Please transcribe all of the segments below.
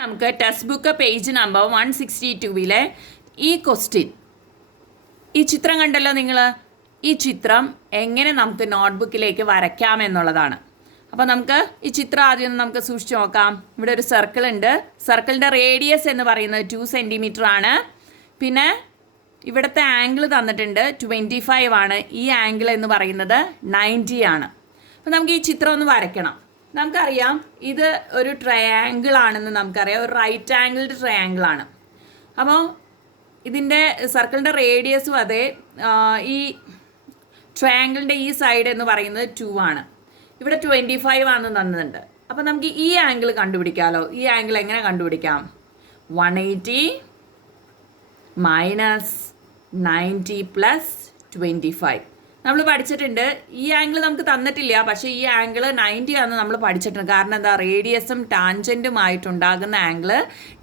നമുക്ക് textbook page number 162 ഈ question, ഈ ചിത്രം കണ്ടല്ലോ നിങ്ങൾ. ഈ ചിത്രം എങ്ങനെ നമുക്ക് നോട്ട്ബുക്കിലേക്ക് വരയ്ക്കാമെന്നുള്ളതാണ്. അപ്പോൾ നമുക്ക് ഈ ചിത്രം ആദ്യം നമുക്ക് സൂക്ഷിച്ച് നോക്കാം. ഇവിടെ ഒരു സർക്കിൾ ഉണ്ട്. സർക്കിളിൻ്റെ റേഡിയസ് എന്ന് പറയുന്നത് 2 സെൻറ്റിമീറ്റർ ആണ്. പിന്നെ ഇവിടുത്തെ ആംഗിൾ തന്നിട്ടുണ്ട് 25 ആണ്. ഈ ആംഗിൾ എന്ന് പറയുന്നത് 90 ആണ്. അപ്പോൾ നമുക്ക് ഈ ചിത്രം ഒന്ന് വരയ്ക്കണം. നമുക്കറിയാം ഇത് ഒരു ട്രയാങ്കിൾ ആണെന്ന് നമുക്കറിയാം. ഒരു റൈറ്റ് ആംഗിൾഡ് ട്രയാങ്കിൾ ആണ്. അപ്പോൾ ഇതിൻ്റെ സർക്കിളിൻ്റെ റേഡിയസും അതെ. ഈ ട്രയാങ്കിളിൻ്റെ ഈ സൈഡ് എന്ന് പറയുന്നത് 2 ആണ്. ഇവിടെ 25 ആണെന്ന് തന്നിട്ടുണ്ട്. അപ്പോൾ നമുക്ക് ഈ ആംഗിൾ കണ്ടുപിടിക്കാമല്ലോ. ഈ ആംഗിൾ എങ്ങനെ കണ്ടുപിടിക്കാം? 180 മൈനസ് 90 പ്ലസ് 25 നമ്മൾ പഠിച്ചിട്ടുണ്ട്. ഈ ആംഗിൾ നമുക്ക് തന്നിട്ടില്ല, പക്ഷേ ഈ ആംഗിൾ 90 ആണെന്ന് നമ്മൾ പഠിച്ചിട്ടുണ്ട്. കാരണം എന്താ, റേഡിയസും ടാൻജൻറ്റുമായിട്ടുണ്ടാകുന്ന ആംഗിൾ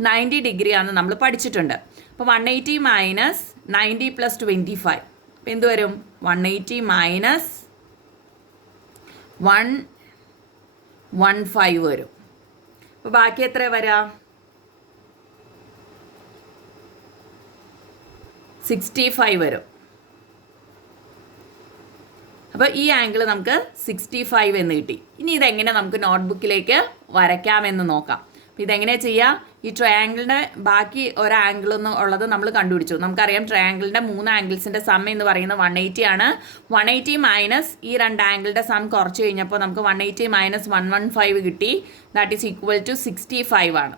90 ഡിഗ്രി ആണെന്ന് നമ്മൾ പഠിച്ചിട്ടുണ്ട്. അപ്പോൾ 180 മൈനസ് 90 പ്ലസ് 25 അപ്പോൾ എന്ത് വരും? 180 മൈനസ് 115 വരും. അപ്പോൾ ബാക്കി എത്ര വരാം? 65 വരും. അപ്പോൾ ഈ ആംഗിൾ നമുക്ക് 65 എന്ന് കിട്ടി. ഇനി ഇതെങ്ങനെ നമുക്ക് നോട്ട്ബുക്കിലേക്ക് വരയ്ക്കാമെന്ന് നോക്കാം. അപ്പോൾ ഇതെങ്ങനെയാണ് ചെയ്യുക? ഈ ട്രയാങ്കിളിൻ്റെ ബാക്കി ഒരു ആംഗിൾ എന്ന് ഉള്ളത് നമ്മൾ കണ്ടുപിടിച്ചു. നമുക്കറിയാം ട്രയാങ്കിളിൻ്റെ 3 ആംഗിൾസിൻ്റെ സം എന്ന് പറയുന്നത് 180 ആണ്. 180 മൈനസ് ഈ 2 ആംഗിളിൻ്റെ സം കുറച്ച് കഴിഞ്ഞപ്പോൾ നമുക്ക് 180 മൈനസ് 115 കിട്ടി. ദാറ്റ് ഈസ് ഈക്വൽ ടു 65 ആണ്.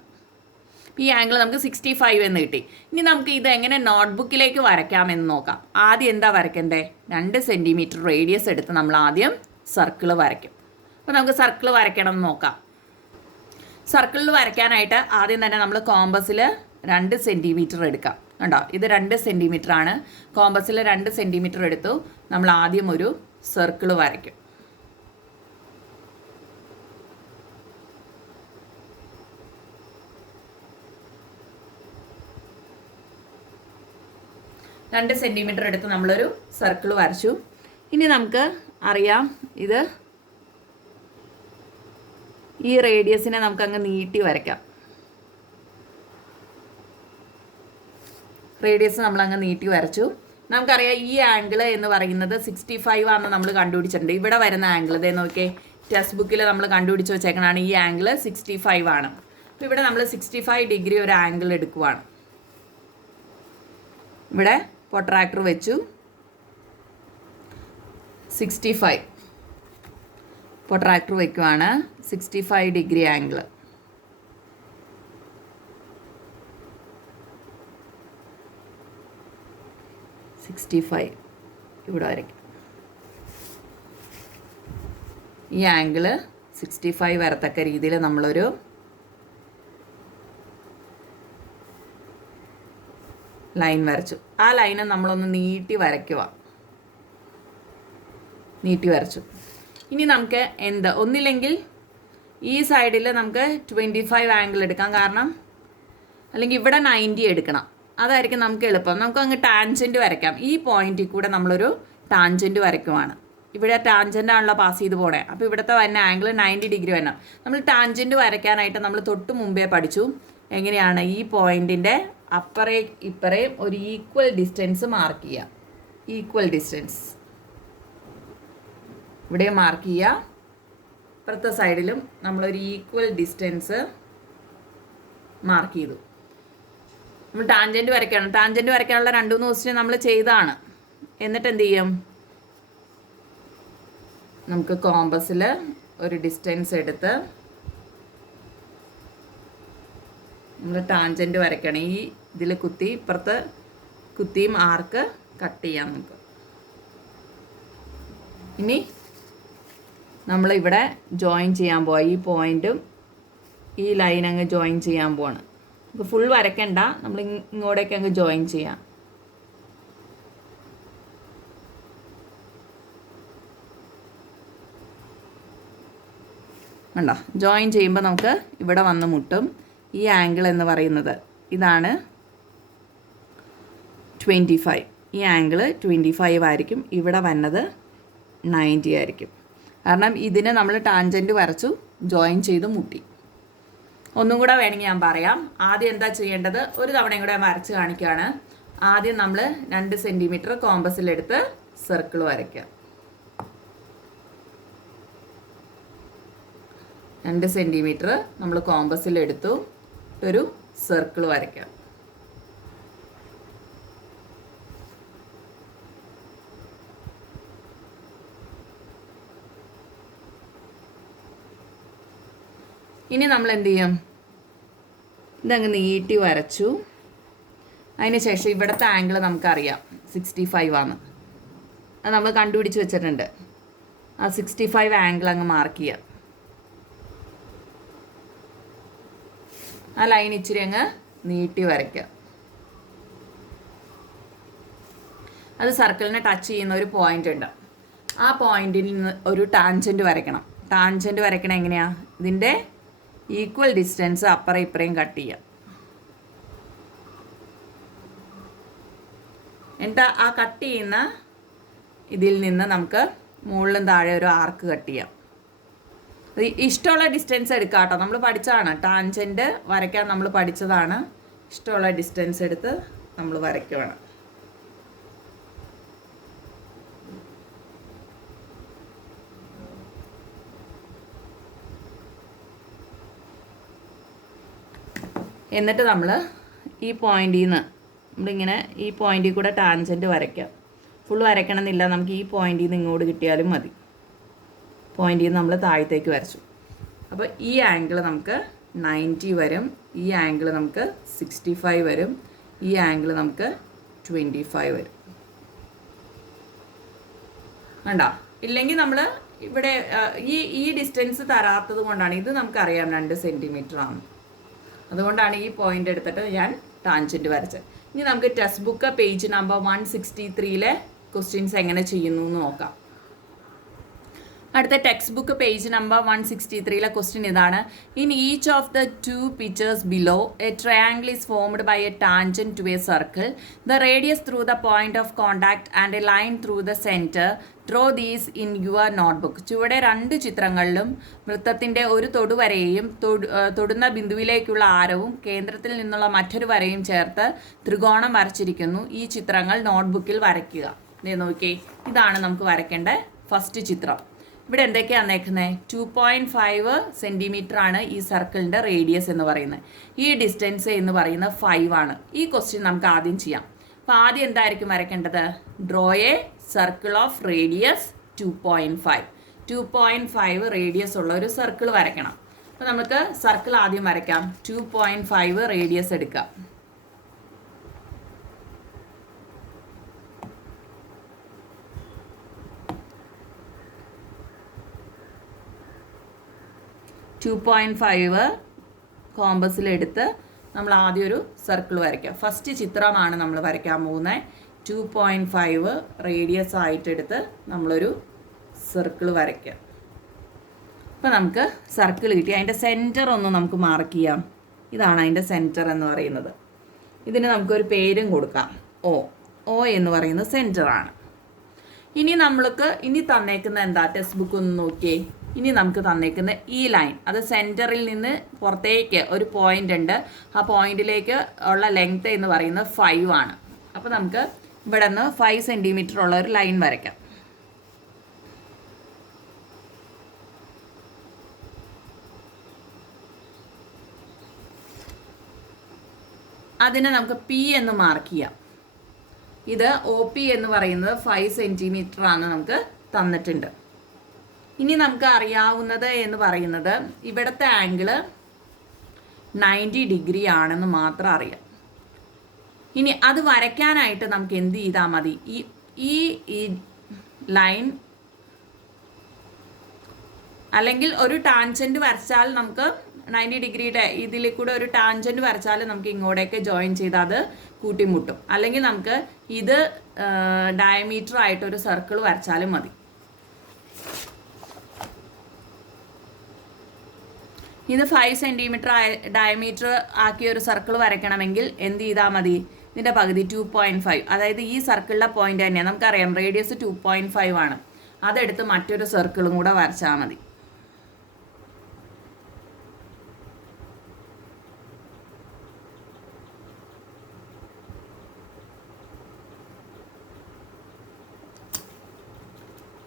ഈ ആംഗിൾ നമുക്ക് 65 എന്ന് കിട്ടി. ഇനി നമുക്ക് ഇത് എങ്ങനെ നോട്ട്ബുക്കിലേക്ക് വരയ്ക്കാമെന്ന് നോക്കാം. ആദ്യം എന്താ വരയ്ക്കണ്ടേ? 2 സെൻറ്റിമീറ്റർ റേഡിയസ് എടുത്ത് നമ്മൾ ആദ്യം സർക്കിൾ വരയ്ക്കും. അപ്പോൾ നമുക്ക് സർക്കിൾ വരയ്ക്കണം എന്ന് നോക്കാം. സർക്കിളിൽ വരയ്ക്കാനായിട്ട് ആദ്യം തന്നെ നമ്മൾ കോമ്പസിൽ 2 സെൻറ്റിമീറ്റർ എടുക്കാം. കണ്ടോ, ഇത് 2 സെൻറ്റിമീറ്റർ ആണ്. കോമ്പസിൽ 2 സെൻറ്റിമീറ്റർ എടുത്തു. നമ്മൾ ആദ്യം ഒരു സർക്കിൾ വരയ്ക്കും. രണ്ട് സെൻറ്റിമീറ്റർ എടുത്ത് നമ്മളൊരു സർക്കിൾ വരച്ചു. ഇനി നമുക്ക് അറിയാം ഇത് ഈ റേഡിയസിനെ നമുക്കങ്ങ് നീട്ടി വരയ്ക്കാം. റേഡിയസ് നമ്മളങ്ങ് നീട്ടി വരച്ചു. നമുക്കറിയാം ഈ ആംഗിൾ എന്ന് പറയുന്നത് 65 ആണെന്ന് നമ്മൾ കണ്ടുപിടിച്ചിട്ടുണ്ട്. ഇവിടെ വരുന്ന ആംഗിൾ ഇതേ നോക്കിയേ, ടെക്സ്റ്റ് ബുക്കിൽ നമ്മൾ കണ്ടുപിടിച്ച് വെച്ചേക്കണാണ്. ഈ ആംഗിൾ 65 ആണ്. അപ്പോൾ ഇവിടെ നമ്മൾ 65 ഡിഗ്രി ഒരു ആംഗിൾ എടുക്കുവാണ്. ഇവിടെ പ്രൊട്രാക്ടർ വെച്ചു. 65 പ്രൊട്രാക്ടർ വയ്ക്കുവാണ്. 65 degree angle. ഇവിടെ വരയ്ക്കും. ഈ ആംഗിൾ 65 വരത്തക്ക രീതിയിൽ നമ്മളൊരു ലൈൻ വരച്ചു. ആ ലൈനെ നമ്മളൊന്ന് നീട്ടി വരയ്ക്കുക. നീട്ടി വരച്ചു. ഇനി നമുക്ക് ഒന്നില്ലെങ്കിൽ ഈ സൈഡിൽ നമുക്ക് 25 ആംഗിൾ എടുക്കാം. കാരണം അല്ലെങ്കിൽ ഇവിടെ 90 എടുക്കണം. അതായിരിക്കും നമുക്ക് എളുപ്പം. നമുക്ക് അങ്ങ് ടാൻജൻറ്റ് വരയ്ക്കാം. ഈ പോയിന്റിൽ കൂടെ നമ്മളൊരു ടാൻജൻറ്റ് വരയ്ക്കുവാണ്. ഇവിടെ ടാൻജൻ്റ് ആണല്ലോ പാസ് ചെയ്ത് പോണേ. അപ്പോൾ ഇവിടുത്തെ വരുന്ന ആംഗിൾ 90 ഡിഗ്രി വരണം. നമ്മൾ ടാൻജൻറ്റ് വരയ്ക്കാനായിട്ട് നമ്മൾ തൊട്ട് മുമ്പേ പഠിച്ചു എങ്ങനെയാണ് ഈ പോയിന്റിൻ്റെ അപ്പറേ ഇപ്പറേയും ഒരു ഈക്വൽ ഡിസ്റ്റൻസ് മാർക്ക് ചെയ്യുക. ഈക്വൽ ഡിസ്റ്റൻസ് ഇവിടെ മാർക്ക് ചെയ്യുക. ഇപ്പുറത്തെ സൈഡിലും നമ്മളൊരു ഈക്വൽ ഡിസ്റ്റൻസ് മാർക്ക് ചെയ്തു. നമ്മൾ ടാൻജൻറ്റ് വരയ്ക്കണം. ടാൻജൻറ്റ് വരയ്ക്കാനുള്ള 2-3 ക്വസ്റ്റ്യൻ നമ്മൾ ചെയ്താണ്. എന്നിട്ട് എന്ത് ചെയ്യും? നമുക്ക് കോമ്പസിൽ ഒരു ഡിസ്റ്റൻസ് എടുത്ത് നമ്മൾ ടാൻജൻറ്റ് വരയ്ക്കണം. ഈ ഇതിൽ കുത്തി ഇപ്പുറത്ത് കുത്തിയും ആർക്ക് കട്ട് ചെയ്യാം നമുക്ക്. ഇനി നമ്മളിവിടെ ജോയിൻ ചെയ്യാൻ പോവാം. ഈ പോയിൻറ്റും ഈ ലൈൻ അങ്ങ് ജോയിൻ ചെയ്യാൻ പോവാണ്. നമുക്ക് ഫുൾ വരയ്ക്കണ്ട, നമ്മൾ ഇങ്ങോട്ടേക്ക് അങ്ങ് ജോയിൻ ചെയ്യാം. കണ്ടോ, ജോയിൻ ചെയ്യുമ്പോൾ നമുക്ക് ഇവിടെ വന്ന് മുട്ടും. ഈ ആംഗിൾ എന്ന് പറയുന്നത് ഇതാണ് 25. ഈ ആംഗിൾ 25 ആയിരിക്കും. ഇവിടെ വന്നത് 90 ആയിരിക്കും. കാരണം ഇതിനെ നമ്മൾ ടാൻജൻറ്റ് വരച്ചു, ജോയിൻ ചെയ്ത് മുട്ടി. ഒന്നും കൂടെ വേണമെങ്കിൽ ഞാൻ പറയാം. ആദ്യം എന്താ ചെയ്യേണ്ടത്, ഒരു തവണയും കൂടെ വരച്ച് കാണിക്കുകയാണ്. ആദ്യം നമ്മൾ 2 സെൻറ്റിമീറ്റർ കോമ്പസിലെടുത്ത് സർക്കിൾ വരയ്ക്കുക. 2 സെൻറ്റിമീറ്റർ നമ്മൾ കോമ്പസിലെടുത്തു, ഒരു സർക്കിൾ വരയ്ക്കുക. ഇനി നമ്മൾ എന്ത് ചെയ്യും, ഇതങ്ങ് നീട്ടി വരച്ചു. അതിന് ശേഷം ഇവിടുത്തെ ആംഗിൾ നമുക്കറിയാം 65 ആണ്, അത് നമ്മൾ കണ്ടുപിടിച്ച് വെച്ചിട്ടുണ്ട്. ആ 65 ആംഗിൾ അങ്ങ് മാർക്ക് ചെയ്യുക. ആ ലൈൻ ഇച്ചിരി അങ്ങ് നീട്ടി വരയ്ക്കുക. അത് സർക്കിളിനെ ടച്ച് ചെയ്യുന്ന ഒരു പോയിന്റ് ഉണ്ട്. ആ പോയിന്റിൽ നിന്ന് ഒരു ടാൻജൻറ്റ് വരയ്ക്കണം. ടാൻജൻറ്റ് വരയ്ക്കണം എങ്ങനെയാണ്, ഇതിൻ്റെ ഈക്വൽ ഡിസ്റ്റൻസ് അപ്പുറം ഇപ്പുറയും കട്ട് ചെയ്യുക. എന്നിട്ട് ആ കട്ട് ചെയ്യുന്ന ഇതിൽ നിന്ന് നമുക്ക് മുകളിലും താഴെ ഒരു ആർക്ക് കട്ട് ചെയ്യാം. ഇഷ്ടമുള്ള ഡിസ്റ്റൻസ് എടുക്കാം കേട്ടോ, നമ്മൾ പഠിച്ചതാണ്. ടാൻജൻറ്റ് വരയ്ക്കാൻ നമ്മൾ പഠിച്ചതാണ്. ഇഷ്ടമുള്ള ഡിസ്റ്റൻസ് എടുത്ത് നമ്മൾ വരയ്ക്കുവാണ്. എന്നിട്ട് നമ്മൾ ഈ പോയിന്റിൽ നിന്ന് നമ്മളിങ്ങനെ ഈ പോയിന്റിൽ കൂടെ ടാൻജൻറ്റ് വരയ്ക്കാം. ഫുൾ വരയ്ക്കണമെന്നില്ല, നമുക്ക് ഈ പോയിന്റിൽ നിന്ന് ഇങ്ങോട്ട് കിട്ടിയാലും മതി. പോയിന്റിൽ നിന്ന് നമ്മൾ താഴത്തേക്ക് വരച്ചു. അപ്പോൾ ഈ ആംഗിൾ നമുക്ക് 90 വരും, ഈ ആംഗിൾ നമുക്ക് 65 വരും, ഈ ആംഗിൾ നമുക്ക് 25 വരും. വേണ്ട, ഇല്ലെങ്കിൽ നമ്മൾ ഇവിടെ ഈ ഡിസ്റ്റൻസ് തരാത്തത് കൊണ്ടാണ്. ഇത് നമുക്കറിയാം 2 സെൻറ്റിമീറ്റർ ആണ്, അതുകൊണ്ടാണ് ഈ പോയിന്റ് എടുത്തിട്ട് ഞാൻ ടാൻജൻറ്റ് വരച്ചത്. ഇനി നമുക്ക് textbook page number 163 questions എങ്ങനെ ചെയ്യുന്നു എന്ന് നോക്കാം. അടുത്ത textbook page number 163 question ഇതാണ്. In each of the 2 pictures below a triangle is formed by a tangent to a circle. The radius through the point of contact and a line through the centre. Draw these in your notebook. ചുവടെ 2 ചിത്രങ്ങളിലും വൃത്തത്തിൻ്റെ ഒരു തൊടുവരയെയും തൊടുന്ന ബിന്ദുവിലേക്കുള്ള ആരവും കേന്ദ്രത്തിൽ നിന്നുള്ള മറ്റൊരു വരയും ചേർത്ത് ത്രികോണം വരച്ചിരിക്കുന്നു. ഈ ചിത്രങ്ങൾ നോട്ട്ബുക്കിൽ വരയ്ക്കുക. നോക്കിയേ, ഇതാണ് നമുക്ക് വരയ്ക്കേണ്ട ഫസ്റ്റ് ചിത്രം. ഇവിടെ എന്തൊക്കെയാണ് വന്നേക്കുന്നത്, 2.5 സെൻറ്റിമീറ്റർ ആണ് ഈ സർക്കിളിൻ്റെ റേഡിയസ് എന്ന് പറയുന്നത്. ഈ ഡിസ്റ്റൻസ് എന്ന് പറയുന്നത് 5 ആണ്. ഈ ക്വസ്റ്റ്യൻ നമുക്ക് ആദ്യം ചെയ്യാം. അപ്പോൾ ആദ്യം എന്തായിരിക്കും വരയ്ക്കേണ്ടത്, draw a circle of radius 2.5. 2.5 radius ഉള്ള ഒരു സർക്കിൾ വരയ്ക്കണം. അപ്പോൾ നമുക്ക് സർക്കിൾ ആദ്യം വരയ്ക്കാം. 2.5 റേഡിയസ് എടുക്കാം. കോമ്പസിലെടുത്ത് നമ്മൾ ആദ്യം ഒരു സർക്കിൾ വരയ്ക്കാം. ഫസ്റ്റ് ചിത്രമാണ് നമ്മൾ വരയ്ക്കാൻ പോകുന്നത്. 2.5 റേഡിയസ് ആയിട്ടെടുത്ത് നമ്മളൊരു സർക്കിൾ വരയ്ക്കാം. അപ്പോൾ നമുക്ക് സർക്കിൾ കിട്ടി. അതിൻ്റെ സെൻറ്റർ ഒന്ന് നമുക്ക് മാർക്ക് ചെയ്യാം. ഇതാണ് അതിൻ്റെ സെൻറ്റർ എന്ന് പറയുന്നത്. ഇതിന് നമുക്കൊരു പേരും കൊടുക്കാം, ഒ എന്ന് പറയുന്നത് സെൻറ്ററാണ്. ഇനി തന്നേക്കുന്ന എന്താ, ടെക്സ്റ്റ് ബുക്ക് ഒന്ന് നോക്കിയേ. ഇനി നമുക്ക് തന്നേക്കുന്ന ഈ ലൈൻ, അത് സെൻറ്ററിൽ നിന്ന് പുറത്തേക്ക് ഒരു പോയിൻ്റ് ഉണ്ട്. ആ പോയിന്റിലേക്ക് ഉള്ള ലെങ്ത് എന്ന് പറയുന്നത് 5 ആണ്. അപ്പോൾ നമുക്ക് ഇവിടെ നിന്ന് 5 സെൻറ്റിമീറ്റർ ഉള്ള ഒരു ലൈൻ വരയ്ക്കാം. അതിനെ നമുക്ക് പി എന്ന് മാർക്ക് ചെയ്യാം. ഇത് OP എന്ന് പറയുന്നത് 5 സെൻറ്റിമീറ്റർ ആണ് നമുക്ക് തന്നിട്ടുണ്ട്. ഇനി നമുക്ക് അറിയാവുന്നത് എന്ന് പറയുന്നത് ഇവിടുത്തെ ആംഗിള് 90 ഡിഗ്രി ആണെന്ന് മാത്രം അറിയാം. ഇനി അത് വരയ്ക്കാനായിട്ട് നമുക്ക് എന്ത് ചെയ്താൽ മതി, ഈ ലൈൻ അല്ലെങ്കിൽ ഒരു ടാൻജൻറ്റ് വരച്ചാൽ നമുക്ക് 90 ഡിഗ്രിയുടെ ഇതിൽ കൂടെ ഒരു ടാൻജൻറ്റ് വരച്ചാൽ നമുക്ക് ഇങ്ങോട്ടേക്ക് ജോയിൻ ചെയ്താൽ അത് കൂട്ടിമുട്ടും. അല്ലെങ്കിൽ നമുക്ക് ഇത് ഡയമീറ്റർ ആയിട്ടൊരു സർക്കിൾ വരച്ചാലും മതി. ഇത് 5 സെൻറ്റിമീറ്റർ ഡയമീറ്റർ ആക്കിയ ഒരു സർക്കിൾ വരയ്ക്കണമെങ്കിൽ എന്ത് ചെയ്താൽ മതി, ഇതിൻ്റെ പകുതി 2.5, അതായത് ഈ സർക്കിളിലെ പോയിന്റ് തന്നെ നമുക്കറിയാം റേഡിയസ് 2.5 ആണ്. അതെടുത്ത് മറ്റൊരു സർക്കിളും കൂടെ വരച്ചാൽ മതി.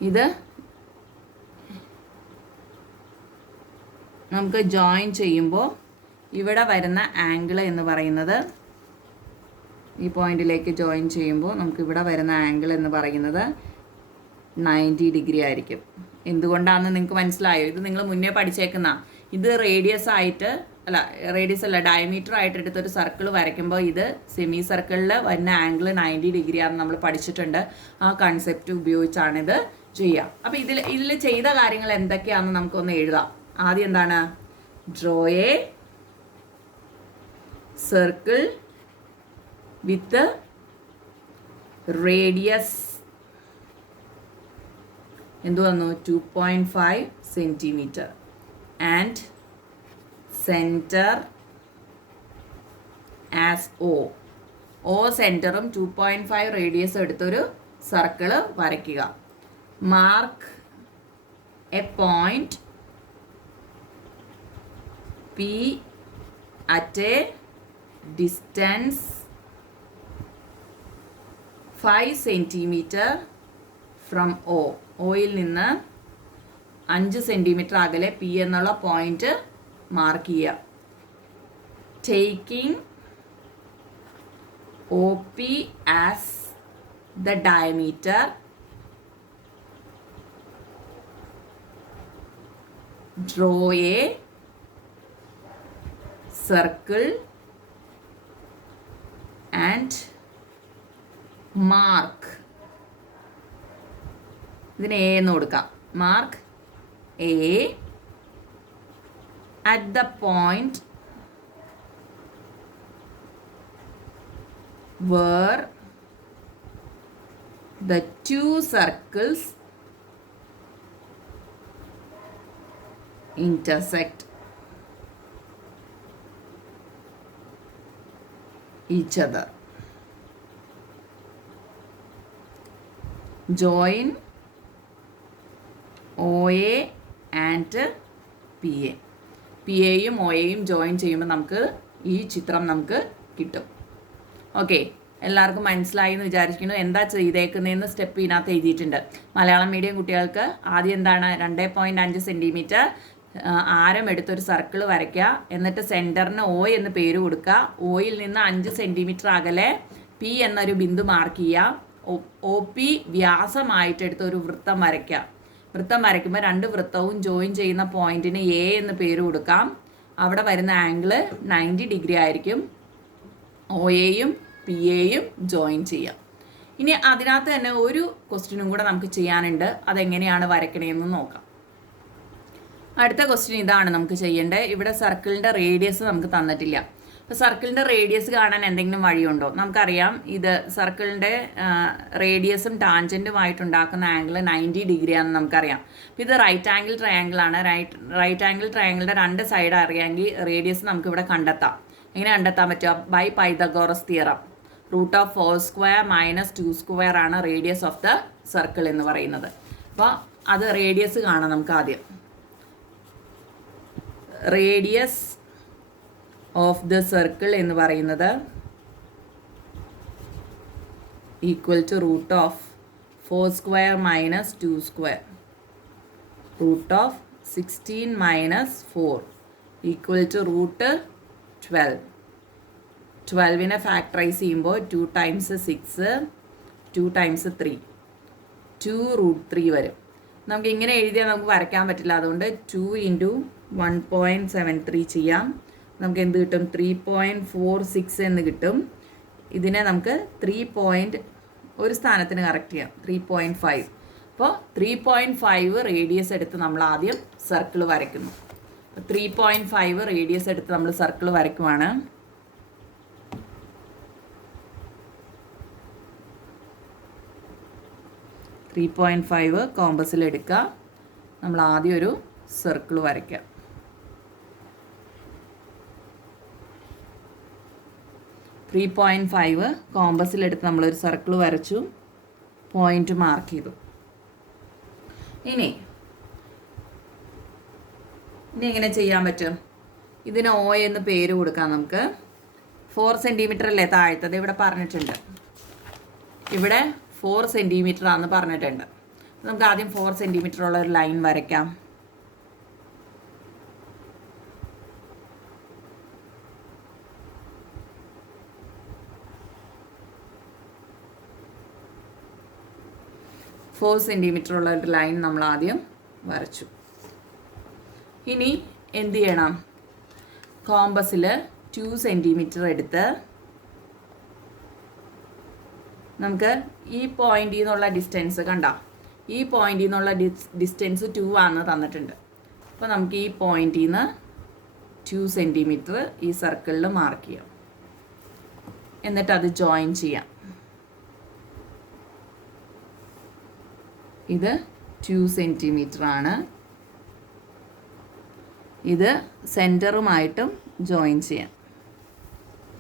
ഇത് നമുക്ക് ജോയിൻ ചെയ്യുമ്പോൾ ഇവിടെ വരുന്ന ആംഗിൾ എന്ന് പറയുന്നത്, ഈ പോയിന്റിലേക്ക് ജോയിൻ ചെയ്യുമ്പോൾ നമുക്ക് ഇവിടെ വരുന്ന ആംഗിൾ എന്ന് പറയുന്നത് 90 ഡിഗ്രി ആയിരിക്കും. എന്തുകൊണ്ടാണെന്ന് നിങ്ങൾക്ക് മനസ്സിലായോ? ഇത് നിങ്ങൾ മുന്നേ പഠിച്ചേക്കുന്ന, ഇത് റേഡിയസ് അല്ല ഡയമീറ്റർ ആയിട്ട് എടുത്തൊരു സർക്കിൾ വരയ്ക്കുമ്പോൾ ഇത് സെമി സർക്കിളിൽ വരുന്ന ആംഗിൾ 90 ഡിഗ്രി ആണെന്ന് നമ്മൾ പഠിച്ചിട്ടുണ്ട്. ആ കൺസെപ്റ്റ് ഉപയോഗിച്ചാണ് ഇത് ചെയ്യുക. അപ്പോൾ ഇതിൽ ചെയ്ത കാര്യങ്ങൾ എന്തൊക്കെയാണെന്ന് നമുക്കൊന്ന് എഴുതാം. ആദ്യം എന്താണ്? Draw a circle with radius എന്തു വന്നു? 2.5 centimetre and centre as O സെൻറ്ററും 2.5 റേഡിയസ് എടുത്തൊരു സർക്കിള് വരയ്ക്കുക. Mark a point P at a distance 5 centimetre from ഒയിൽ നിന്ന് 5 സെൻറ്റിമീറ്റർ അകലെ പി എന്നുള്ള പോയിന്റ് മാർക്ക് ചെയ്യുക. Taking OP as the diameter, draw a circle and mark, ഇതിന് എ എന്ന് കൊടുക്കാം. Mark A at the point where the two circles intersect each other. Join OA and PA. PAയും OAയും join ചെയ്യുമ്പോൾ നമുക്ക് ഈ ചിത്രം നമുക്ക് കിട്ടും. ഓക്കെ, എല്ലാവർക്കും മനസ്സിലായി എന്ന് വിചാരിക്കുന്നു. എന്താ ചെയ്തേക്കുന്നതെന്ന് സ്റ്റെപ്പ് ഇതിനകത്ത് എഴുതിയിട്ടുണ്ട്. മലയാളം മീഡിയം കുട്ടികൾക്ക് ആദ്യം എന്താണ്? 2.5 സെൻറ്റിമീറ്റർ ആരം എടുത്തൊരു സർക്കിൾ വരയ്ക്കുക. എന്നിട്ട് സെൻറ്ററിന് O എന്ന് പേര് കൊടുക്കുക. Oയിൽ നിന്ന് 5 സെൻറ്റിമീറ്റർ അകലെ P എന്നൊരു ബിന്ദു മാർക്ക് ചെയ്യുക. OP വ്യാസമായിട്ടെടുത്ത് ഒരു വൃത്തം വരയ്ക്കുക. വൃത്തം വരയ്ക്കുമ്പോൾ 2 വൃത്തവും ജോയിൻ ചെയ്യുന്ന പോയിന്റിന് A എന്ന് പേര് കൊടുക്കാം. അവിടെ വരുന്ന ആംഗിള് 90 ഡിഗ്രി ആയിരിക്കും. OAയും PAയും ജോയിൻ ചെയ്യാം. ഇനി അതിനകത്ത് തന്നെ ഒരു ക്വസ്റ്റ്യനും കൂടെ നമുക്ക് ചെയ്യാനുണ്ട്. അതെങ്ങനെയാണ് വരയ്ക്കണേന്ന് നോക്കാം. അടുത്ത ക്വസ്റ്റ്യൻ ഇതാണ് നമുക്ക് ചെയ്യേണ്ടത്. ഇവിടെ സർക്കിളിൻ്റെ റേഡിയസ് നമുക്ക് തന്നിട്ടില്ല. അപ്പോൾ സർക്കിളിൻ്റെ റേഡിയസ് കാണാൻ എന്തെങ്കിലും വഴിയുണ്ടോ? നമുക്കറിയാം, ഇത് സർക്കിളിൻ്റെ റേഡിയസും ടാൻജൻറ്റുമായിട്ടുണ്ടാക്കുന്ന ആംഗിൾ 90 ഡിഗ്രിയാണെന്ന് നമുക്കറിയാം. അപ്പോൾ ഇത് റൈറ്റ് ആംഗിൾ ട്രയാങ്കിളാണ്. റൈറ്റ് ആംഗിൾ ട്രയാങ്കിളിൻ്റെ 2 സൈഡ് അറിയാമെങ്കിൽ റേഡിയസ് നമുക്കിവിടെ കണ്ടെത്താം. എങ്ങനെ കണ്ടെത്താൻ പറ്റുക? By Pythagoras theorem. √4² - 2² ആണ് റേഡിയസ് ഓഫ് ദ സർക്കിൾ എന്ന് പറയുന്നത്. അപ്പോൾ അത് റേഡിയസ് കാണാം നമുക്ക് ആദ്യം. റേഡിയസ് ഓഫ് ദ സർക്കിൾ എന്ന് പറയുന്നത് ഈക്വൽ ടു √4² - 2². √16 - 4 equal to √12. 12നെ ഫാക്ടറൈസ് ചെയ്യുമ്പോൾ 2 × 6 2 × 3 2√3 വരും. നമുക്ക് ഇങ്ങനെ എഴുതിയാൽ നമുക്ക് വരയ്ക്കാൻ പറ്റില്ല. അതുകൊണ്ട് 2 × 1.73 ചെയ്യാം. നമുക്ക് എന്ത് കിട്ടും? 3.46 എന്ന് കിട്ടും. ഇതിനെ നമുക്ക് 3 ഒരു സ്ഥാനത്തിന് കറക്റ്റ് ചെയ്യാം. 3.5. അപ്പോൾ 3.5 റേഡിയസ് എടുത്ത് നമ്മൾ ആദ്യം സർക്കിൾ വരയ്ക്കുന്നു. 3.5 റേഡിയസ് എടുത്ത് നമ്മൾ സർക്കിൾ വരയ്ക്കുവാണ്. .5 കോമ്പസിൽ എടുക്കുക. നമ്മൾ ആദ്യം ഒരു സർക്കിൾ വരയ്ക്കുക. .5 കോമ്പസിലെടുത്ത് നമ്മളൊരു സർക്കിൾ വരച്ചു. പോയിന്റ് മാർക്ക് ചെയ്തു. ഇനി എങ്ങനെ ചെയ്യാൻ പറ്റും? ഇതിന് O എന്ന് പേര് കൊടുക്കാം നമുക്ക്. 4 സെൻറ്റിമീറ്റർ അല്ലേ താഴ്ത്തത്? ഇവിടെ പറഞ്ഞിട്ടുണ്ട്. ഇവിടെ 4 സെൻറ്റിമീറ്റർ ആണെന്ന് പറഞ്ഞിട്ടുണ്ട്. നമുക്ക് ആദ്യം 4 സെൻറ്റിമീറ്റർ ഉള്ള ഒരു ലൈൻ വരയ്ക്കാം. ഫോർ സെൻറ്റിമീറ്റർ ഉള്ള ഒരു ലൈൻ നമ്മൾ ആദ്യം വരച്ചു. ഇനി എന്ത് ചെയ്യണം? കോമ്പസിൽ 2 സെൻറ്റിമീറ്റർ എടുത്ത് നമുക്ക് ഈ പോയിന്റിൽ നിന്നുള്ള ഡിസ്റ്റൻസ് കണ്ട, ഈ പോയിന്റിൽ നിന്നുള്ള ഡിസ്റ്റൻസ് 2 ആണെന്ന് തന്നിട്ടുണ്ട്. അപ്പോൾ നമുക്ക് ഈ പോയിന്റിൽ നിന്ന് 2 സെൻറ്റിമീറ്റർ ഈ സർക്കിളിൽ മാർക്ക് ചെയ്യാം. എന്നിട്ട് അത് ജോയിൻ ചെയ്യാം. ഇത് 2 സെൻറ്റിമീറ്റർ ആണ്. ഇത് സെൻറ്ററുമായിട്ടും ജോയിൻ ചെയ്യാം.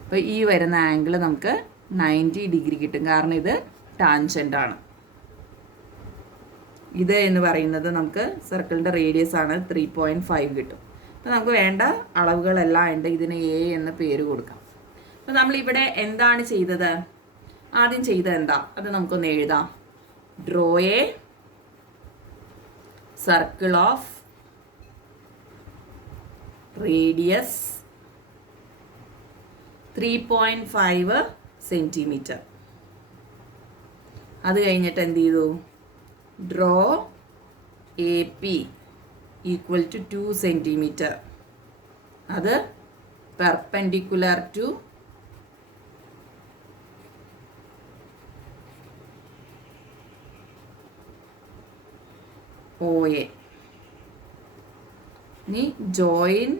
അപ്പോൾ ഈ വരുന്ന ആംഗിൾ നമുക്ക് 90 ഡിഗ്രി കിട്ടും. കാരണം ഇത് ടാൻജൻ്റ് ആണ്. ഇത് എന്ന് പറയുന്നത് നമുക്ക് സർക്കിളിൻ്റെ റേഡിയസ് ആണ്, 3.5 കിട്ടും. അപ്പോൾ നമുക്ക് വേണ്ട അളവുകളെല്ലാം ഉണ്ട്. ഇതിന് എ എന്ന് പേര് കൊടുക്കാം. അപ്പോൾ നമ്മളിവിടെ എന്താണ് ചെയ്തത്? ആദ്യം ചെയ്തത് എന്താ അത് നമുക്കൊന്ന് എഴുതാം. Draw a circle of radius 3.5 centimetre. അത് കഴിഞ്ഞിട്ട് എന്ത് ചെയ്തു? Draw A P equal to 2 centimetre. അത് പെർപെൻഡിക്കുലർ ടു ഒ എ. ഇനി ജോയിൻ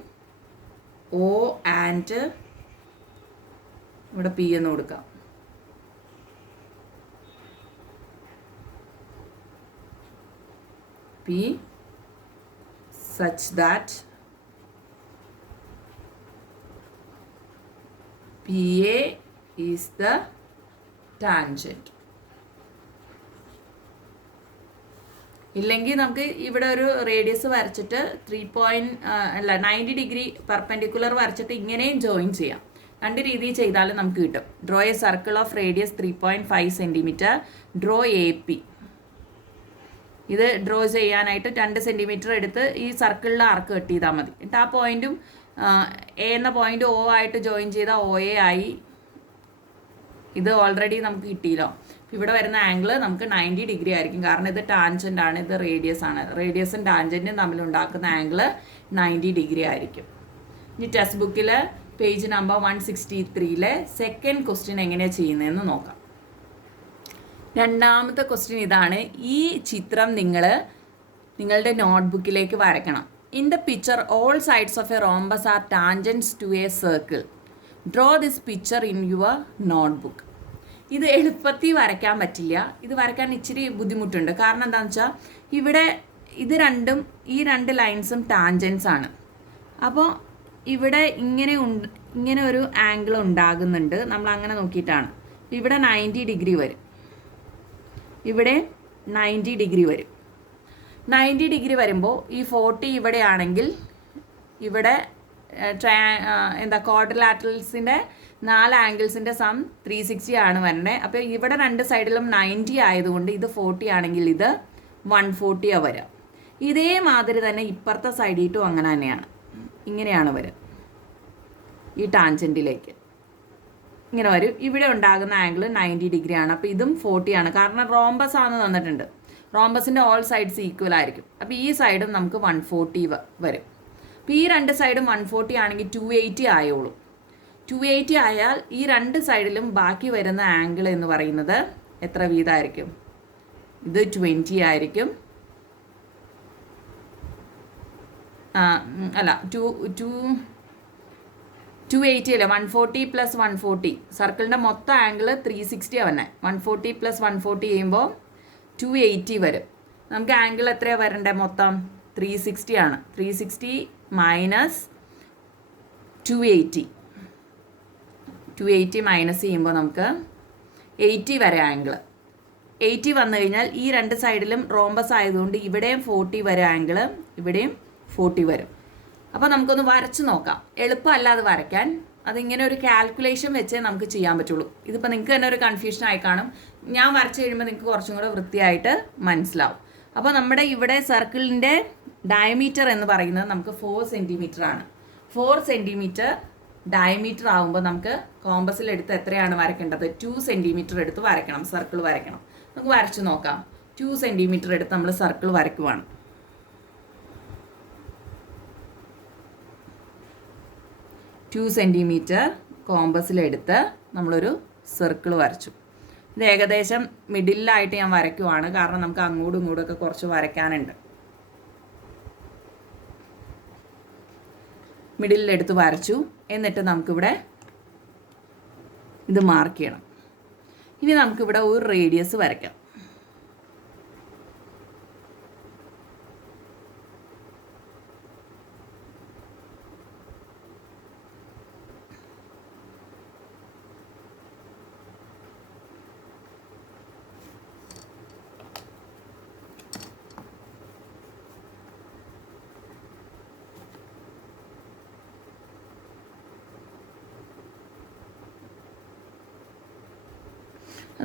ഒ ആൻഡ് ഇവിടെ പി എന്ന് കൊടുക്കാം. P such that PA is the tangent. ഇല്ലെങ്കിൽ നമുക്ക് ഇവിടെ ഒരു റേഡിയസ് വരച്ചിട്ട് 90 ഡിഗ്രി പെർപെൻഡിക്കുലർ വരച്ചിട്ട് ഇങ്ങനെയും ജോയിൻ ചെയ്യാം. 2 രീതിയിൽ ചെയ്താലും നമുക്ക് കിട്ടും. Draw a circle of radius 3.5 centimetre. Draw A P. ഇത് ഡ്രോ ചെയ്യാനായിട്ട് 2 സെൻറ്റിമീറ്റർ എടുത്ത് ഈ സർക്കിളിൽ ആർക്ക് കട്ട് ചെയ്താൽ മതി. എന്നിട്ട് ആ പോയിന്റും എ എന്ന പോയിന്റ് ഒ ആയിട്ട് ജോയിൻ ചെയ്താൽ ഒ എ ആയി. ഇത് ഓൾറെഡി നമുക്ക് കിട്ടിയല്ലോ. ഇവിടെ വരുന്ന ആംഗിൾ നമുക്ക് 90 ഡിഗ്രി ആയിരിക്കും. കാരണം ഇത് ടാൻജൻ്റ് ആണ്, ഇത് റേഡിയസ് ആണ്. റേഡിയസും ടാൻജൻറ്റും തമ്മിൽ ഉണ്ടാക്കുന്ന ആംഗിൾ 90 ഡിഗ്രി ആയിരിക്കും. ഇനി ടെക്സ്റ്റ് ബുക്കിൽ പേജ് നമ്പർ 163 സെക്കൻഡ് ക്വസ്റ്റ്യൻ എങ്ങനെയാണ് ചെയ്യുന്നതെന്ന് നോക്കാം. രണ്ടാമത്തെ ക്വസ്റ്റ്യൻ ഇതാണ്. ഈ ചിത്രം നിങ്ങളുടെ നോട്ട്ബുക്കിലേക്ക് വരയ്ക്കണം. In the picture all sides of a rhombus are tangents to a circle. Draw this picture in your notebook. ഇത് എളുപ്പത്തിൽ വരയ്ക്കാൻ പറ്റില്ല. ഇത് വരയ്ക്കാൻ ഇച്ചിരി ബുദ്ധിമുട്ടുണ്ട്. കാരണം എന്താണെന്ന് വെച്ചാൽ ഇവിടെ ഈ രണ്ട് ലൈൻസും ടാൻജൻസ് ആണ്. അപ്പോൾ ഇവിടെ ഇങ്ങനെ ഒരു ആംഗിൾ ഉണ്ടാകുന്നുണ്ട്. നമ്മൾ അങ്ങനെ നോക്കിയിട്ടാണ്. ഇവിടെ 90 ഡിഗ്രി വരും, ഇവിടെ 90 ഡിഗ്രി വരും. 90 ഡിഗ്രി വരുമ്പോൾ ഈ 40 ഇവിടെ ആണെങ്കിൽ ഇവിടെ ക്വാഡ്രിലാറ്ററൽസിൻ്റെ 4 ആംഗിൾസിൻ്റെ സം 360 ആണ് വരണേ. അപ്പോൾ ഇവിടെ 2 സൈഡിലും 90 ആയതുകൊണ്ട് ഇത് 40 ആണെങ്കിൽ ഇത് 140 വരിക. ഇതേമാതിരി തന്നെ ഇപ്പുറത്തെ സൈഡിട്ടും അങ്ങനെ തന്നെയാണ്. ഇങ്ങനെയാണ് വരിക. ഈ ടാൻജൻറ്റിലേക്ക് ഇങ്ങനെ വരും. ഇവിടെ ഉണ്ടാകുന്ന ആംഗിൾ 90 ഡിഗ്രി ആണ്. അപ്പോൾ ഇതും 40 ആണ്. കാരണം റോംബസ് ആണ് തന്നിട്ടുണ്ട്. റോംബസിൻ്റെ ഓൾ സൈഡ്സ് ഈക്വൽ ആയിരിക്കും. അപ്പോൾ ഈ സൈഡും നമുക്ക് 140 വരും. അപ്പോൾ ഈ 2 സൈഡും 140 ആണെങ്കിൽ 280 ആയോളൂ. 280 ആയാൽ ഈ 2 സൈഡിലും ബാക്കി വരുന്ന ആംഗിൾ എന്ന് പറയുന്നത് എത്ര വീതമായിരിക്കും? ഇത് 20 ആയിരിക്കും. അല്ല 280 അല്ലേ, 140 + 140. സർക്കിളിൻ്റെ മൊത്തം ആംഗിൾ 360 വന്നെ. 140 + 140 ചെയ്യുമ്പോൾ 280 വരും. നമുക്ക് ആംഗിൾ എത്രയാണ് വരണ്ടേ? മൊത്തം 360 ആണ്. 360 മൈനസ് 280. 280 മൈനസ് ചെയ്യുമ്പോൾ നമുക്ക് 80 വരെ ആംഗിൾ. 80 വന്നു കഴിഞ്ഞാൽ ഈ 2 സൈഡിലും റോംബസ് ആയതുകൊണ്ട് ഇവിടെയും 40 വരെ ആംഗിൾ, ഇവിടെയും 40 വരും. അപ്പോൾ നമുക്കൊന്ന് വരച്ച് നോക്കാം. എളുപ്പമല്ല അത് വരയ്ക്കാൻ. അതിങ്ങനെ ഒരു കാൽക്കുലേഷൻ വെച്ചേ നമുക്ക് ചെയ്യാൻ പറ്റുള്ളൂ. ഇതിപ്പോൾ നിങ്ങൾക്ക് തന്നെ ഒരു കൺഫ്യൂഷൻ ആയി കാണും. ഞാൻ വരച്ച് കഴിയുമ്പോൾ നിങ്ങൾക്ക് കുറച്ചും കൂടെ വൃത്തിയായിട്ട് മനസ്സിലാവും. അപ്പോൾ നമ്മുടെ ഇവിടെ സർക്കിളിൻ്റെ ഡയമീറ്റർ എന്ന് പറയുന്നത് നമുക്ക് 4 സെൻറ്റിമീറ്റർ ആണ്. 4 സെൻറ്റിമീറ്റർ ഡയമീറ്റർ ആകുമ്പോൾ നമുക്ക് കോമ്പസിൽ എടുത്ത് എത്രയാണ് വരയ്ക്കേണ്ടത്? 2 സെൻറ്റിമീറ്റർ എടുത്ത് വരയ്ക്കണം, സർക്കിൾ വരയ്ക്കണം. നമുക്ക് വരച്ച് നോക്കാം. 2 സെൻറ്റിമീറ്റർ എടുത്ത് നമ്മൾ സർക്കിൾ വരയ്ക്കുവാണ്. ടു സെൻറ്റിമീറ്റർ കോമ്പസിലെടുത്ത് നമ്മളൊരു സർക്കിൾ വരച്ചു. ഇത് ഏകദേശം മിഡിലായിട്ട് ഞാൻ വരയ്ക്കുവാണ്, കാരണം നമുക്ക് അങ്ങോട്ടും ഇങ്ങോട്ടുമൊക്കെ കുറച്ച് വരയ്ക്കാനുണ്ട്. മിഡിലെടുത്ത് വരച്ചു. എന്നിട്ട് നമുക്കിവിടെ ഇത് മാർക്ക് ചെയ്യണം. ഇനി നമുക്കിവിടെ ഒരു റേഡിയസ് വരയ്ക്കാം.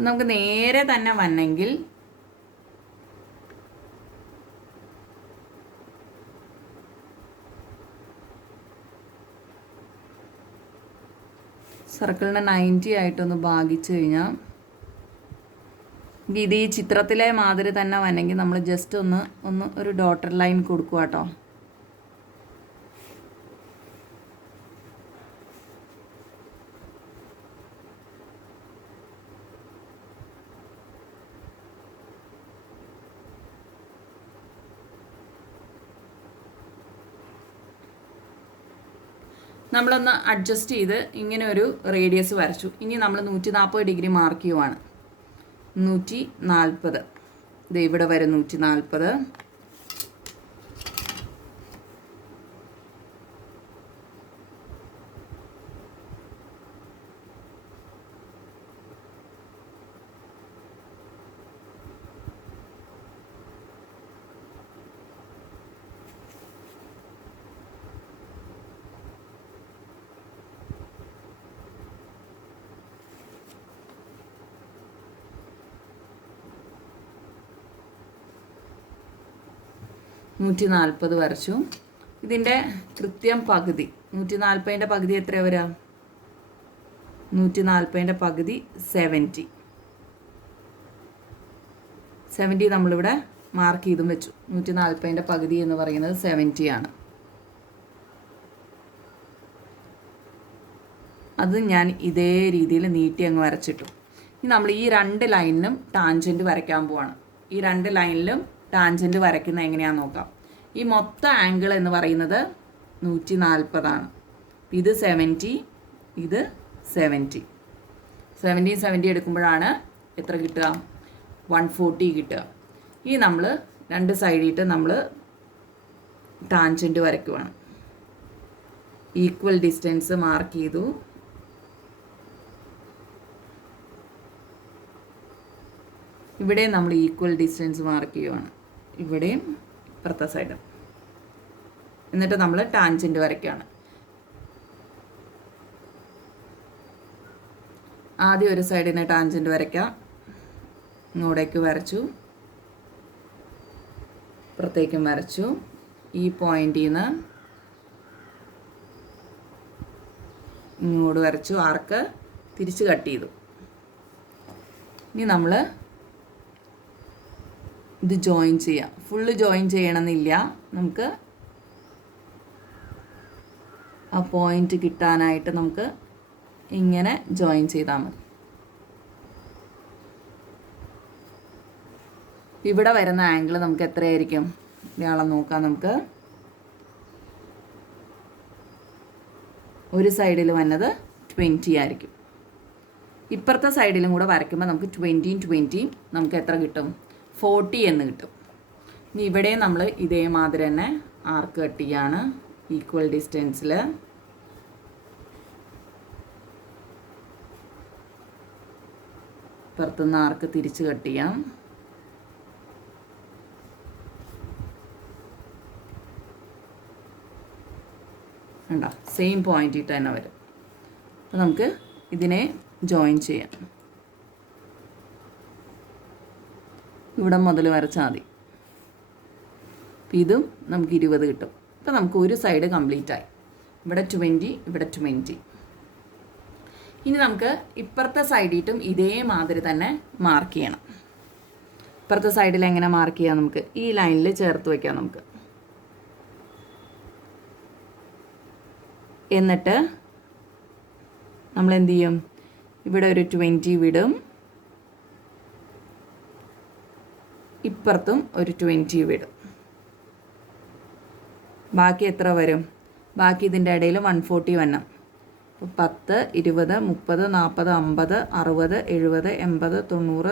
നമുക്ക് നേരെ തന്നെ വന്നെങ്കിൽ സർക്കിളിനെ 90 ആയിട്ടൊന്ന് ഭാഗിച്ചു കഴിഞ്ഞാൽ ഇത് ഈ ചിത്രത്തിലെ മാതിരി തന്നെ വന്നെങ്കിൽ നമ്മൾ ജസ്റ്റ് ഒന്ന് ഒരു ഡോട്ടർ ലൈൻ കൊടുക്കുക കേട്ടോ. നമ്മളൊന്ന് അഡ്ജസ്റ്റ് ചെയ്ത് ഇങ്ങനെ ഒരു റേഡിയസ് വരച്ചു. ഇനി നമ്മൾ 140 ഡിഗ്രി മാർക്ക് ചെയ്യുവാണ്. 140, ഇത് ഇവിടെ വരെ 140. നൂറ്റി 140 വരച്ചു. ഇതിൻ്റെ കൃത്യം പകുതി 140ൻ്റെ പകുതി എത്ര വരാ? 140ൻ്റെ പകുതി 70. നമ്മളിവിടെ മാർക്ക് ചെയ്തും വെച്ചു. 140ൻ്റെ പകുതി എന്ന് പറയുന്നത് 70 ആണ്. അത് ഞാൻ ഇതേ രീതിയിൽ നീട്ടി അങ്ങ് വരച്ചിട്ടു. ഇനി നമ്മൾ ഈ 2 ലൈനിനും ടാൻജൻറ്റ് വരയ്ക്കാൻ പോവാണ്. ഈ 2 ലൈനിലും ടാൻജൻറ്റ് വരയ്ക്കുന്നത് എങ്ങനെയാണെന്ന് നോക്കാം. ഈ മൊത്തം ആംഗിൾ എന്ന് പറയുന്നത് 140 ആണ്. ഇത് 70, ഇത് 70. 70 എടുക്കുമ്പോഴാണ് എത്ര കിട്ടുക? 140 കിട്ടുക. ഈ നമ്മൾ 2 സൈഡിട്ട് നമ്മൾ ടാൻജൻറ്റ് വരയ്ക്കുവാണ്. ഈക്വൽ ഡിസ്റ്റൻസ് മാർക്ക് ചെയ്തു. ഇവിടെ നമ്മൾ ഈക്വൽ ഡിസ്റ്റൻസ് മാർക്ക് ചെയ്യുവാണ്, ഇവിടെയും ഇപ്പുറത്തെ സൈഡും. എന്നിട്ട് നമ്മൾ ടാൻജൻറ്റ് വരയ്ക്കുകയാണ്. ആദ്യം ഒരു സൈഡിനെ ടാൻജൻറ്റ് വരയ്ക്കാം. ഇങ്ങോട്ടേക്ക് വരച്ചു, ഇപ്പുറത്തേക്കും വരച്ചു. ഈ പോയിന്റിൽ നിന്ന് ഇങ്ങോട്ട് വരച്ചു, ആർക്ക് തിരിച്ച് കട്ട് ചെയ്തു. ഇനി നമ്മൾ ഇത് ജോയിൻ ചെയ്യാം. ഫുള്ള് ജോയിൻ ചെയ്യണമെന്നില്ല, നമുക്ക് ആ പോയിന്റ് കിട്ടാനായിട്ട് നമുക്ക് ഇങ്ങനെ ജോയിൻ ചെയ്താൽ മതി. ഇവിടെ വരുന്ന ആംഗിൾ നമുക്ക് എത്രയായിരിക്കും? ഇയാളെ നോക്കാം. നമുക്ക് ഒരു സൈഡിൽ വന്നത് 20 ആയിരിക്കും. ഇപ്പുറത്തെ സൈഡിലും കൂടെ വരയ്ക്കുമ്പോൾ നമുക്ക് 20 നമുക്ക് എത്ര കിട്ടും? 40 എന്ന് കിട്ടും. ഇനി ഇവിടെ നമ്മൾ ഇതേമാതിരി തന്നെ ആർക്ക് കട്ട് ചെയ്യാണ്. ഈക്വൽ ഡിസ്റ്റൻസിൽ പുറത്തുനിന്ന് ആർക്ക് തിരിച്ച് കട്ട് ചെയ്യാം. ഉണ്ടോ? സെയിം പോയിന്റ് ഇട്ട് തന്നെ വരും. അപ്പോൾ നമുക്ക് ഇതിനെ ജോയിൻ ചെയ്യാം. ഇവിടെ മുതൽ വരച്ചാൽ മതി. അപ്പോൾ ഇതും നമുക്ക് 20 കിട്ടും. അപ്പോൾ നമുക്ക് ഒരു സൈഡ് കംപ്ലീറ്റ് ആയി. ഇവിടെ 20, ഇവിടെ 20. ഇനി നമുക്ക് ഇപ്പുറത്തെ സൈഡിട്ടും ഇതേമാതിരി തന്നെ മാർക്ക് ചെയ്യണം. ഇപ്പുറത്തെ സൈഡിൽ എങ്ങനെ മാർക്ക് ചെയ്യാം? നമുക്ക് ഈ ലൈനിൽ ചേർത്ത് വയ്ക്കാം നമുക്ക്. എന്നിട്ട് നമ്മൾ എന്ത് ചെയ്യും? ഇവിടെ ഒരു 20 വിടും, ഇപ്പുറത്തും ഒരു 20 വിടും. ബാക്കി എത്ര വരും? ബാക്കി ഇതിൻ്റെ ഇടയിൽ 140 വരണം. അപ്പോൾ 10, 20, 30, 40, 50, 60, 70, 80, 90,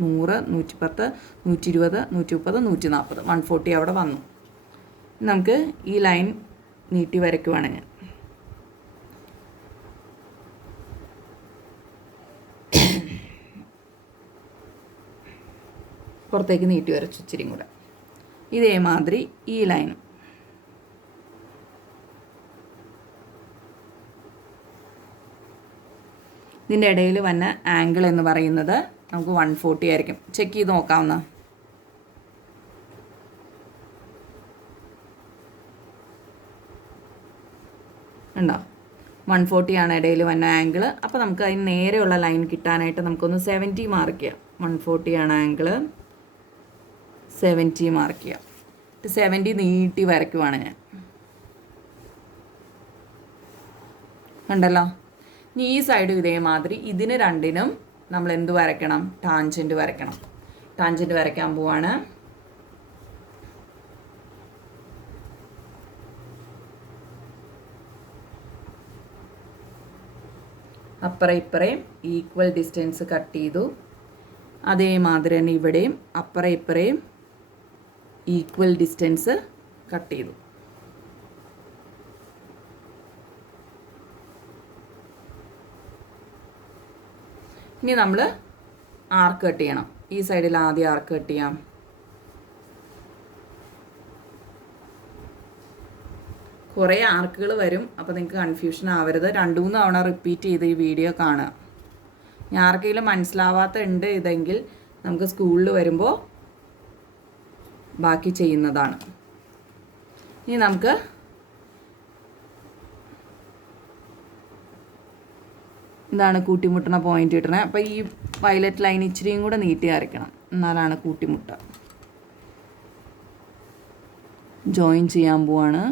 100, 110, 120, 130, 140, 140 അവിടെ വന്നു. നമുക്ക് ഈ ലൈൻ നീട്ടി വരയ്ക്കുവാണ് ഞാൻ. പുറത്തേക്ക് നീട്ടി വരച്ചു ഇച്ചിരി കൂടെ. ഇതേമാതിരി ഈ ലൈനും. ഇതിൻ്റെ ഇടയിൽ വന്ന ആംഗിൾ എന്ന് പറയുന്നത് നമുക്ക് 140 ആയിരിക്കും. ചെക്ക് ചെയ്ത് നോക്കാവുന്ന. ഉണ്ടോ? 140 ആണ് ഇടയിൽ വന്ന ആംഗിൾ. അപ്പോൾ നമുക്ക് അതിന് നേരെയുള്ള ലൈൻ കിട്ടാനായിട്ട് നമുക്കൊന്ന് 70 മാർക്ക് ചെയ്യാം. 140 ആണ് ആംഗിൾ, 70 മാർക്ക് ചെയ്യാം. 70 നീട്ടി വരയ്ക്കുവാണ് ഞാൻ. ഉണ്ടല്ലോ. ഇനി ഈ സൈഡ് ഇതേമാതിരി ഇതിന് രണ്ടിനും നമ്മൾ എന്ത് വരയ്ക്കണം? ടാൻജൻറ്റ് വരയ്ക്കണം. ടാൻജൻറ്റ് വരയ്ക്കാൻ പോവാണ്. അപ്പുറം ഇപ്പുറയും ഈക്വൽ ഡിസ്റ്റൻസ് കട്ട് ചെയ്തു. അതേമാതിരി തന്നെ ഇവിടെയും അപ്പുറം ഇപ്പുറയും ഈക്വൽ ഡിസ്റ്റൻസ് കട്ട് ചെയ്തു. ഇനി നമ്മൾ ആർക്ക് കട്ട് ചെയ്യണം. ഈ സൈഡിൽ ആദ്യം ആർക്ക് കട്ട് ചെയ്യാം. കുറേ ആർക്കുകൾ വരും. അപ്പോൾ നിങ്ങൾക്ക് കൺഫ്യൂഷൻ ആവരുത്. 2-3 തവണ റിപ്പീറ്റ് ചെയ്ത് ഈ വീഡിയോ കാണുക. ഞാൻ ആർക്കെങ്കിലും മനസ്സിലാവാത്ത ഉണ്ട് ഇതെങ്കിൽ നമുക്ക് സ്കൂളിൽ വരുമ്പോൾ ബാക്കി ചെയ്യുന്നതാണ്. ഇനി നമുക്ക് ഇതാണ് കൂട്ടിമുട്ടണ പോയിന്റ് കിട്ടണേ. അപ്പോൾ ഈ വയലറ്റ് ലൈൻ ഇച്ചിരിയും കൂടെ നീട്ടി വരയ്ക്കണം, എന്നാലാണ് കൂട്ടിമുട്ട. ജോയിൻ ചെയ്യാൻ പോവാണ്.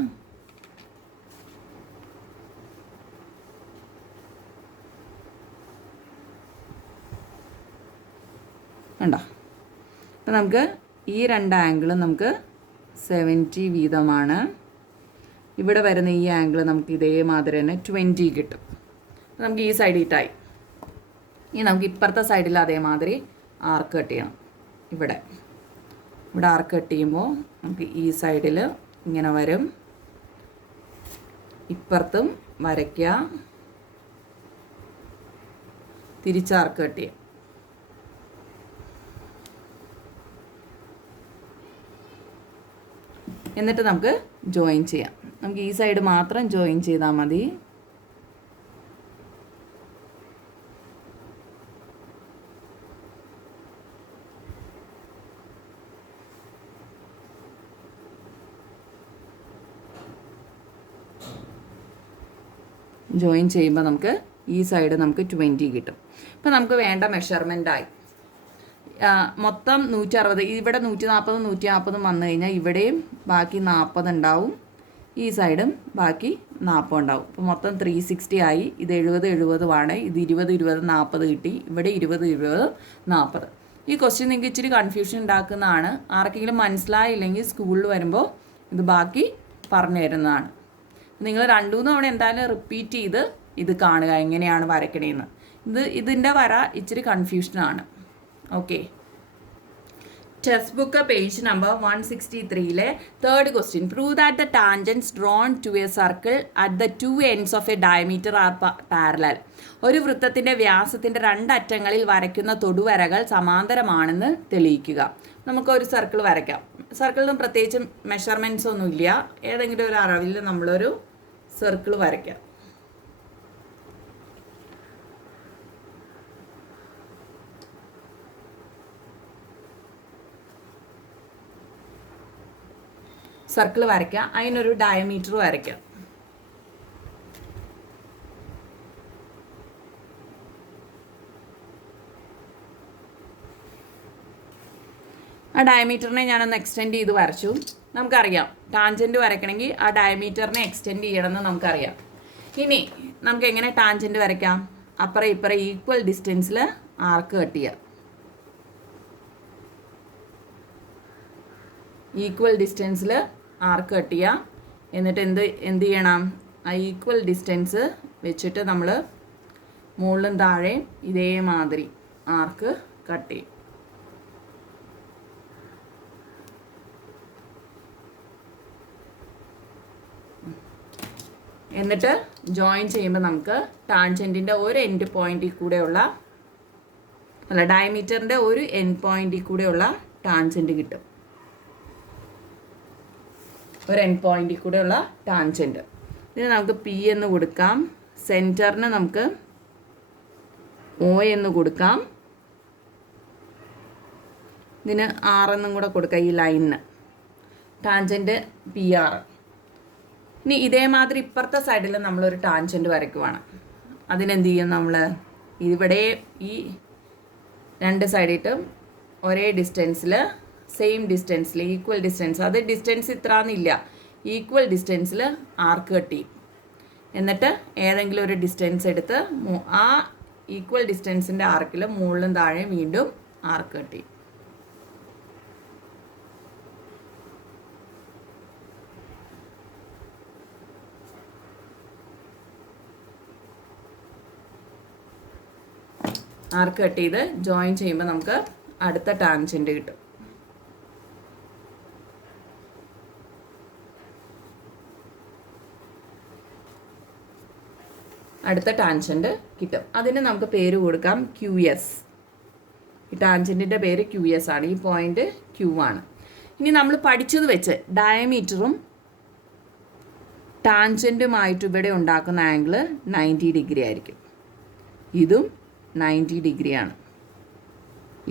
കണ്ടോ? അപ്പോൾ നമുക്ക് ഈ 2 ആംഗിളും നമുക്ക് 70 വീതമാണ്. ഇവിടെ വരുന്ന ഈ ആംഗിൾ നമുക്ക് ഇതേമാതിരി തന്നെ 20 കിട്ടും. നമുക്ക് ഈ സൈഡ് ഇട്ടായി. ഇനി നമുക്ക് ഇപ്പുറത്തെ സൈഡിൽ അതേമാതിരി ആർക്ക് കട്ട് ചെയ്യണം. ഇവിടെ ആർക്ക് കട്ട് ചെയ്യുമ്പോൾ നമുക്ക് ഈ സൈഡിൽ ഇങ്ങനെ വരും. ഇപ്പുറത്തും വരയ്ക്കുക, തിരിച്ച് ആർക്ക് കട്ട് ചെയ്യാം. എന്നിട്ട് നമുക്ക് ജോയിൻ ചെയ്യാം. നമുക്ക് ഈ സൈഡ് മാത്രം ജോയിൻ ചെയ്താൽ മതി. ജോയിൻ ചെയ്യുമ്പോൾ നമുക്ക് ഈ സൈഡ് നമുക്ക് 20 കിട്ടും. അപ്പോൾ നമുക്ക് വേണ്ട മെഷർമെൻറ്റായി. മൊത്തം 160. ഇവിടെ 140 140 വന്നു കഴിഞ്ഞാൽ ഇവിടെയും ബാക്കി 40 ഉണ്ടാവും, ഈ സൈഡും ബാക്കി 40 ഉണ്ടാവും. അപ്പോൾ മൊത്തം 360 ആയി. ഇത് 70 70 ആണ്. ഇത് 20 20 40 കിട്ടി. ഇവിടെ 20 20 40. ഈ ക്വസ്റ്റ്യൻ നിങ്ങൾക്ക് ഇച്ചിരി കൺഫ്യൂഷൻ ഉണ്ടാക്കുന്നതാണ്. ആർക്കെങ്കിലും മനസ്സിലായില്ലെങ്കിൽ സ്കൂളിൽ വരുമ്പോൾ ഇത് ബാക്കി പറഞ്ഞു തരുന്നതാണ്. നിങ്ങൾ 2-3 തവണ എന്തായാലും റിപ്പീറ്റ് ചെയ്ത് ഇത് കാണുക എങ്ങനെയാണ് വരയ്ക്കണേന്ന്. ഇതിൻ്റെ വര ഇച്ചിരി കൺഫ്യൂഷനാണ്. Okay. Textbook page number 163-ലെ 3rd question. Prove that the tangents drawn to a circle at the 2 ends of a diameter are parallel. ഒരു വൃത്തത്തിൻ്റെ വ്യാസത്തിൻ്റെ 2 അറ്റങ്ങളിൽ വരയ്ക്കുന്ന തൊടുവരകൾ സമാന്തരമാണെന്ന് തെളിയിക്കുക. നമുക്കൊരു സർക്കിൾ വരയ്ക്കാം. സർക്കിളിന് പ്രത്യേകിച്ച് മെഷർമെൻറ്റ്സ് ഒന്നുമില്ല. ഏതെങ്കിലും ഒരു അളവിൽ നമ്മളൊരു സർക്കിൾ വരയ്ക്കാം. സർക്കിൾ വരയ്ക്കാം, അതിനൊരു ഡയമീറ്റർ വരയ്ക്കാം. ആ ഡയമീറ്ററിനെ ഞാനൊന്ന് എക്സ്റ്റെൻഡ് ചെയ്ത് വരച്ചു. നമുക്കറിയാം ടാൻജൻറ്റ് വരയ്ക്കണമെങ്കിൽ ആ ഡയമീറ്ററിനെ എക്സ്റ്റെൻഡ് ചെയ്യണമെന്ന് നമുക്കറിയാം. ഇനി നമുക്ക് എങ്ങനെ ടാൻജൻറ്റ് വരയ്ക്കാം? അപ്പുറം ഇപ്പുറം ഈക്വൽ ഡിസ്റ്റൻസിൽ ആർക്ക് കട്ട് ചെയ്യുക. ഈക്വൽ ഡിസ്റ്റൻസിൽ ആർക്ക് കട്ട് ചെയ്യുക. എന്നിട്ട് എന്ത് ചെയ്യണം? ആ ഈക്വൽ ഡിസ്റ്റൻസ് വെച്ചിട്ട് നമ്മൾ മുകളിലും താഴെയും ഇതേമാതിരി ആർക്ക് കട്ട് ചെയ്യും. എന്നിട്ട് ജോയിൻ ചെയ്യുമ്പോൾ നമുക്ക് ടാൻജൻറ്റിൻ്റെ ഒരു എൻഡ് പോയിൻറ്റിൽ കൂടെയുള്ള ഡയമീറ്ററിൻ്റെ ഒരു എൻഡ് പോയിൻറ്റിൽ കൂടെയുള്ള ടാൻജൻറ്റ് കിട്ടും. ഒരു എൻഡ് പോയിൻറ്റിൽ കൂടെയുള്ള ടാൻജൻറ്റ്. ഇതിന് നമുക്ക് പി എന്ന് കൊടുക്കാം. സെൻറ്ററിന് നമുക്ക് ഒ എന്ന് കൊടുക്കാം. ഇതിന് ആർ എന്നും കൂടെ കൊടുക്കാം ഈ ലൈനിന്. Tangent P R. ഇനി ഇതേമാതിരി ഇപ്പുറത്തെ സൈഡിൽ നമ്മളൊരു ടാൻജൻറ്റ് വരയ്ക്കുവാണ്. അതിനെന്ത് ചെയ്യും? നമ്മൾ ഇവിടെ ഈ രണ്ട് സൈഡിട്ടും ഒരേ ഡിസ്റ്റൻസിൽ, സെയിം ഡിസ്റ്റൻസിൽ, ഈക്വൽ ഡിസ്റ്റൻസ്, അത് ഡിസ്റ്റൻസ് ഇത്രന്നില്ല, ഈക്വൽ ഡിസ്റ്റൻസിൽ ആർക്ക് കട്ട് ചെയ്യും. എന്നിട്ട് ഏതെങ്കിലും ഒരു ഡിസ്റ്റൻസ് എടുത്ത് ആ ഈക്വൽ ഡിസ്റ്റൻസിൻ്റെ ആർക്കിൽ മുകളിലും താഴെയും വീണ്ടും ആർക്ക് കട്ട് ചെയ്യും. ആർക്ക് കട്ട് ചെയ്ത് ജോയിൻ ചെയ്യുമ്പോൾ നമുക്ക് അടുത്ത ടാൻജൻറ്റ് കിട്ടും. അടുത്ത ടാൻജൻറ്റ് കിട്ടും. അതിന് നമുക്ക് പേര് കൊടുക്കാം ക്യു എസ്. ഈ ടാൻജൻറ്റിൻ്റെ പേര് ക്യു എസ് ആണ്. ഈ പോയിൻ്റ് ക്യു ആണ്. ഇനി നമ്മൾ പഠിച്ചത് വെച്ച് ഡയമീറ്ററും ടാൻജൻറ്റുമായിട്ട് ഇവിടെ ഉണ്ടാക്കുന്ന ആംഗിൾ 90 ഡിഗ്രി ആയിരിക്കും. ഇതും 90 ഡിഗ്രിയാണ്.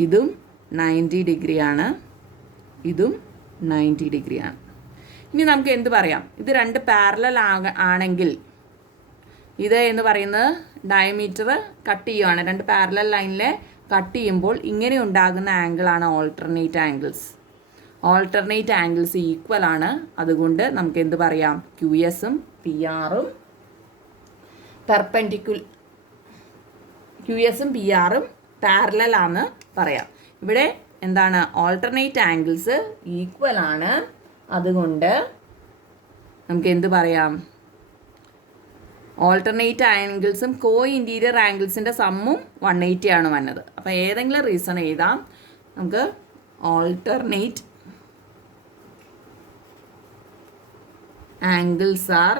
ഇതും 90 ഡിഗ്രിയാണ്. ഇതും 90 ഡിഗ്രിയാണ്. ഇനി നമുക്ക് എന്ത് പറയാം? ഇത് രണ്ട് പാരലൽ ആണെങ്കിൽ ഇത് എന്ന് പറയുന്നത് ഡയമീറ്റർ കട്ട് ചെയ്യുവാണ്. രണ്ട് പാരലൽ ലൈനിലെ കട്ട് ചെയ്യുമ്പോൾ ഇങ്ങനെ ഉണ്ടാകുന്ന ആംഗിളാണ് alternate angles. Alternate angles equal ആണ്. അതുകൊണ്ട് നമുക്ക് എന്ത് പറയാം? ക്യു എസും പി ആറും ക്യു എസും പി ആറും പാരലൽ ആണെന്ന് പറയാം. ഇവിടെ എന്താണ്? ഓൾട്ടർനേറ്റ് ആംഗിൾസ് ഈക്വൽ ആണ്. അതുകൊണ്ട് നമുക്ക് എന്ത് പറയാം? ഓൾട്ടർനേറ്റ് ആംഗിൾസും കോ ഇൻറ്റീരിയർ ആംഗിൾസിൻ്റെ സമ്മും 180 ആണ് വന്നത്. അപ്പോൾ ഏതെങ്കിലും റീസൺ എഴുതാം. നമുക്ക് ഓൾട്ടർനേറ്റ് ആംഗിൾസ് ആർ